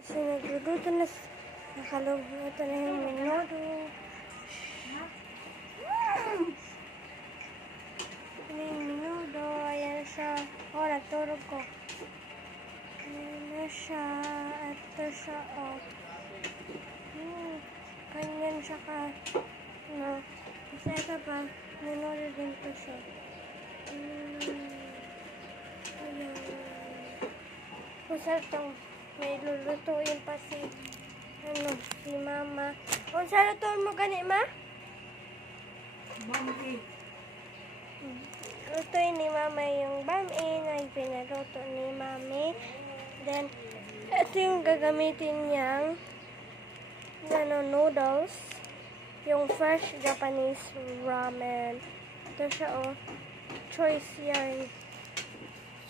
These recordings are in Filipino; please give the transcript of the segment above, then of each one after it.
Kasi nagluluto na. Nakaluluto na yung menudo. Ito na yung menudo. Ayan siya. Oh, nagturog ko. Ayan na siya. Ito siya, oh. Ganyan siya ka. No. Kasi ito pa. Menudo din to siya. Ayan. Masarap itong may lulutuin pa si mama. Kung saan lutuin mo gani, ma? Bambi. Lutuin ni mama yung bami na pinaluto ni mami. Then, ito yung gagamitin niyang noodles. Yung fresh Japanese ramen. Ito siya, oh. Choice yarn.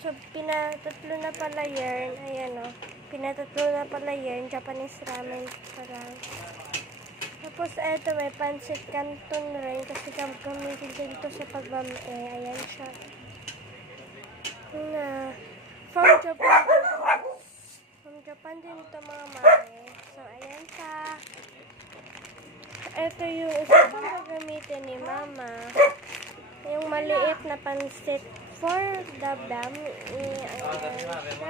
So, pinatatlo na pala yarn. Ayan, oh. Pinatatlo na pala yarn. Japanese ramen pala. Tapos, eto, may pancit canton rin. Kasi gamitin dito sa pagbami. Ayan siya. From Japan. From Japan din ito, mga mami. So, ayan siya. Ito yung isa pang gagamitin ni mama. Yung maliit na pancit for the dami. Ayan siya.